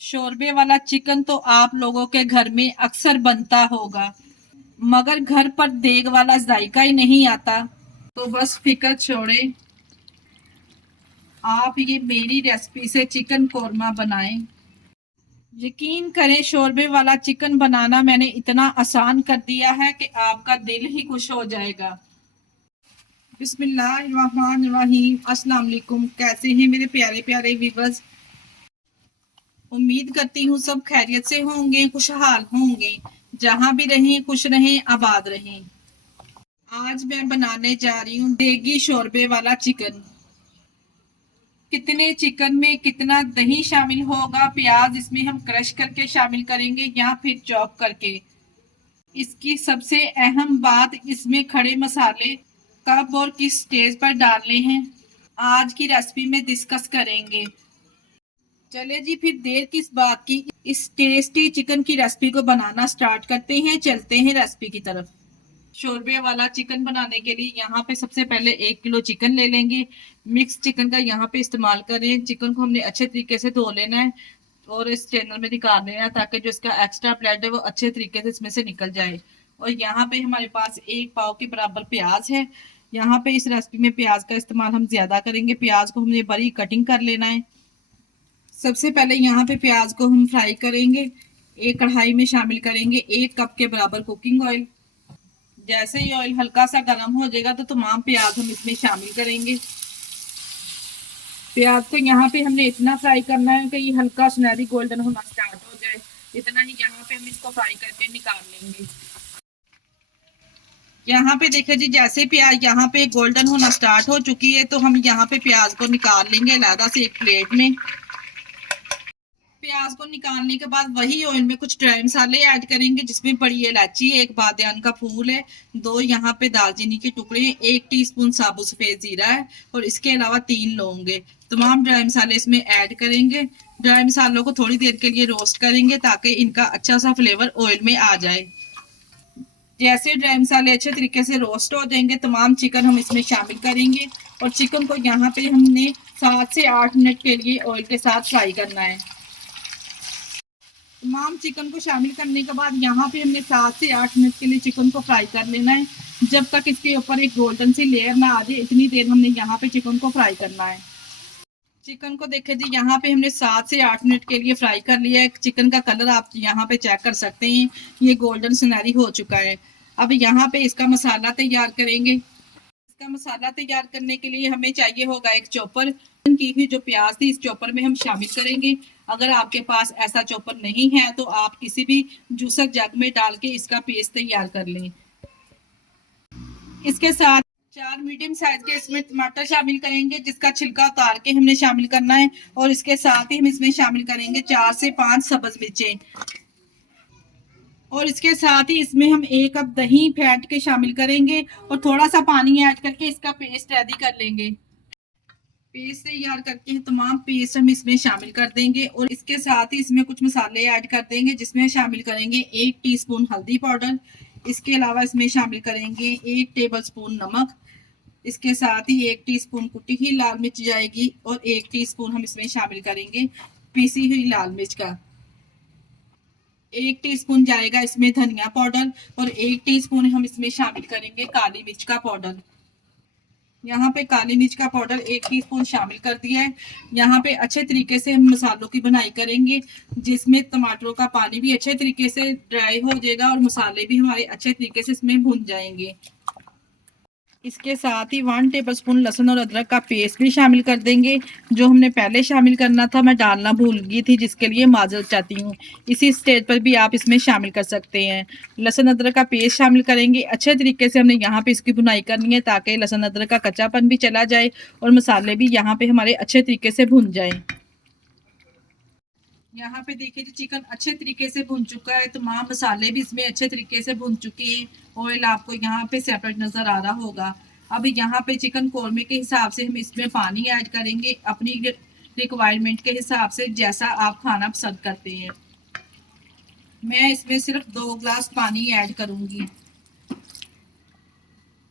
शोरबे वाला चिकन तो आप लोगों के घर में अक्सर बनता होगा, मगर घर पर देग वाला जायका ही नहीं आता। तो बस फिक्र छोड़े, आप ये मेरी रेसिपी से चिकन कोरमा बनाएं। यकीन करें, शोरबे वाला चिकन बनाना मैंने इतना आसान कर दिया है कि आपका दिल ही खुश हो जाएगा। बिस्मिल्लाहिर्रहमानिर्रहीम। अस्सलाम वालेकुम। कैसे हैं मेरे प्यारे प्यारे व्यूअर्स? उम्मीद करती हूँ सब खैरियत से होंगे, खुशहाल होंगे। जहां भी रहें खुश रहें, आबाद रहें। आज मैं बनाने जा रही हूँ देगी शोरबे वाला चिकन। कितने चिकन में कितना दही शामिल होगा, प्याज इसमें हम क्रश करके शामिल करेंगे या फिर चॉप करके। इसकी सबसे अहम बात, इसमें खड़े मसाले कब और किस स्टेज पर डालने हैं, आज की रेसिपी में डिस्कस करेंगे। चले जी, फिर देर किस बात की, इस टेस्टी चिकन की रेसिपी को बनाना स्टार्ट करते हैं। चलते हैं रेसिपी की तरफ। शोरबे वाला चिकन बनाने के लिए यहाँ पे सबसे पहले 1 किलो चिकन ले लेंगे। मिक्स चिकन का यहाँ पे इस्तेमाल करें। चिकन को हमने अच्छे तरीके से धो लेना है और इस चैनल में निकाल लेना है, ताकि जो इसका एक्स्ट्रा ब्लड है वो अच्छे तरीके से इसमें से निकल जाए। और यहाँ पे हमारे पास 1 पाव के बराबर प्याज है। यहाँ पे इस रेसिपी में प्याज का इस्तेमाल हम ज्यादा करेंगे। प्याज को हमने बड़ी कटिंग कर लेना है। सबसे पहले यहाँ पे प्याज को हम फ्राई करेंगे। एक कढ़ाई में शामिल करेंगे 1 कप के बराबर कुकिंग ऑयल। जैसे ही ऑयल हल्का सा गर्म हो जाएगा तो तमाम प्याज हम इसमें शामिल करेंगे। प्याज को यहाँ पे हमने इतना फ्राई करना है कि ये हल्का सुनहरी गोल्डन होना स्टार्ट हो जाए। इतना ही यहाँ पे हम इसको फ्राई करके निकाल लेंगे। यहाँ पे देखिए जी, जैसे प्याज यहाँ पे गोल्डन होना स्टार्ट हो चुकी है तो हम यहाँ पे प्याज को निकाल लेंगे अलग से एक प्लेट में। प्याज को निकालने के बाद वही ऑयल में कुछ ड्राई मसाले ऐड करेंगे, जिसमें बड़ी इलायची, एक बादियान का फूल है, 2 यहाँ पे दालचीनी के टुकड़े, 1 टीस्पून साबुत सफेद जीरा है और इसके अलावा 3 लौंग है। तमाम ड्राई मसाले इसमें ऐड करेंगे। ड्राई मसालों को थोड़ी देर के लिए रोस्ट करेंगे ताकि इनका अच्छा सा फ्लेवर ऑयल में आ जाए। जैसे ड्राई मसाले अच्छे तरीके से रोस्ट हो जाएंगे, तमाम चिकन हम इसमें शामिल करेंगे और चिकन को यहाँ पे हमने 7 से 8 मिनट के लिए ऑयल के साथ फ्राई करना है। तमाम चिकन को शामिल करने के बाद यहाँ पे हमने 7 से 8 मिनट के लिए चिकन को फ्राई कर लेना है। जब तक इसके ऊपर एक गोल्डन सी लेयर ना आ जाए, इतनी देर हमने यहाँ पे चिकन को फ्राई करना है। चिकन को देखे जी, यहाँ पे हमने 7 से 8 मिनट के लिए फ्राई कर लिया है। चिकन का कलर आप यहाँ पे चेक कर सकते हैं, ये गोल्डन सुनहरी हो चुका है। अब यहाँ पे इसका मसाला तैयार करेंगे। इसका मसाला तैयार करने के लिए हमें चाहिए होगा एक चॉपर। की हुई जो प्याज थी इस चॉपर में हम शामिल करेंगे। अगर आपके पास ऐसा चॉपर नहीं है तो आप किसी भी जूसर जग में डाल के इसका पेस्ट तैयार कर लें। इसके साथ 4 मीडियम साइज के इसमें टमाटर शामिल करेंगे, जिसका छिलका उतार के हमने शामिल करना है। और इसके साथ ही हम इसमें शामिल करेंगे 4 से 5 सब्ज मिर्चें। और इसके साथ ही इसमें हम 1 कप दही फेंट के शामिल करेंगे और थोड़ा सा पानी ऐड करके इसका पेस्ट रेडी कर लेंगे। पेस्ट तैयार करके तमाम पेस्ट हम इसमें शामिल कर देंगे और इसके साथ ही इसमें कुछ मसाले ऐड कर देंगे, जिसमें शामिल करेंगे 1 टीस्पून हल्दी पाउडर। इसके अलावा इसमें शामिल करेंगे 1 टेबलस्पून नमक। इसके साथ ही 1 टीस्पून कुटी हुई लाल मिर्च जाएगी और 1 टीस्पून हम इसमें शामिल करेंगे पीसी हुई लाल मिर्च का। 1 टीस्पून जाएगा इसमें धनिया पाउडर और 1 टीस्पून हम इसमें शामिल करेंगे काली मिर्च का पाउडर। यहाँ पे काली मिर्च का पाउडर 1 टीस्पून शामिल कर दिया है। यहाँ पे अच्छे तरीके से हम मसालों की बनाई करेंगे, जिसमें टमाटरों का पानी भी अच्छे तरीके से ड्राई हो जाएगा और मसाले भी हमारे अच्छे तरीके से इसमें भुन जाएंगे। इसके साथ ही 1 टेबलस्पून लहसुन और अदरक का पेस्ट भी शामिल कर देंगे। जो हमने पहले शामिल करना था, मैं डालना भूल गई थी, जिसके लिए माजरत चाहती हूँ। इसी स्टेज पर भी आप इसमें शामिल कर सकते हैं। लहसुन अदरक का पेस्ट शामिल करेंगे। अच्छे तरीके से हमने यहाँ पे इसकी भुनाई करनी है, ताकि लहसुन अदरक का कच्चापन भी चला जाए और मसाले भी यहाँ पे हमारे अच्छे तरीके से भुन जाए। यहाँ पे देखिए जी, चिकन अच्छे तरीके से भुन चुका है। तमाम मसाले भी इसमें अच्छे तरीके से भुन चुके हैं। ऑयल आपको यहाँ पे सेपरेट नजर आ रहा होगा। अब यहाँ पे चिकन कोरमे के हिसाब से हम इसमें पानी ऐड करेंगे, अपनी रिक्वायरमेंट के हिसाब से, जैसा आप खाना पसंद करते हैं। मैं इसमें सिर्फ 2 ग्लास पानी ऐड करूंगी।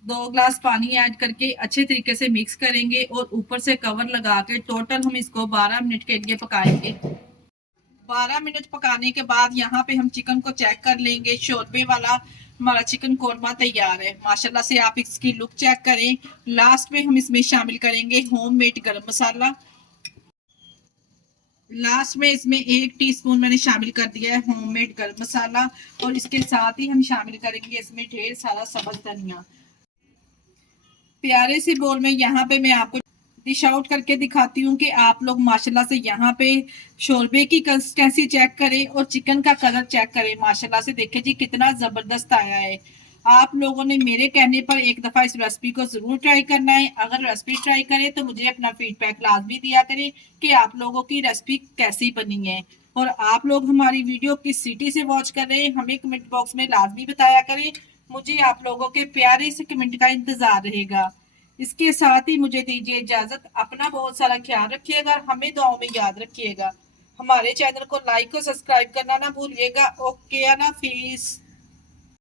2 ग्लास पानी ऐड करके अच्छे तरीके से मिक्स करेंगे और ऊपर से कवर लगा के टोटल हम इसको 12 मिनट के लिए पकाएंगे। 12 मिनट पकाने के बाद यहाँ पे हम चिकन को चेक कर लेंगे। शोरबे वाला हमारा चिकन कोरमा तैयार है माशाल्लाह से। आप इसकी लुक चेक करें। लास्ट में हम इसमें शामिल करेंगे होममेड गरम मसाला। लास्ट में इसमें 1 टीस्पून मैंने शामिल कर दिया है होममेड गरम मसाला, और इसके साथ ही हम शामिल करेंगे इसमें ढेर सारा सब्ज धनिया। प्यारे से बोल में यहाँ पे मैं आपको डिश आउट करके दिखाती हूँ कि आप लोग माशाल्लाह से यहाँ पे शोरबे की कंसिस्टेंसी चेक करें और चिकन का कलर चेक करें। माशाल्लाह से देखें जी कितना जबरदस्त आया है। आप लोगों ने मेरे कहने पर एक दफा इस रेसिपी को जरूर ट्राई करना है। अगर रेसिपी ट्राई करें तो मुझे अपना फीडबैक लाजमी दिया करें कि आप लोगों की रेसिपी कैसी बनी है, और आप लोग हमारी वीडियो किस सिटी से वॉच कर रहे हैं हमें कमेंट बॉक्स में लाजमी बताया करें। मुझे आप लोगों के प्यारे से कमेंट का इंतजार रहेगा। इसके साथ ही मुझे दीजिए इजाजत। अपना बहुत सारा ख्याल रखिएगा, हमें दुआओं में याद रखिएगा। हमारे चैनल को लाइक और सब्सक्राइब करना ना भूलिएगा। ओके, अल्लाह हाफिज।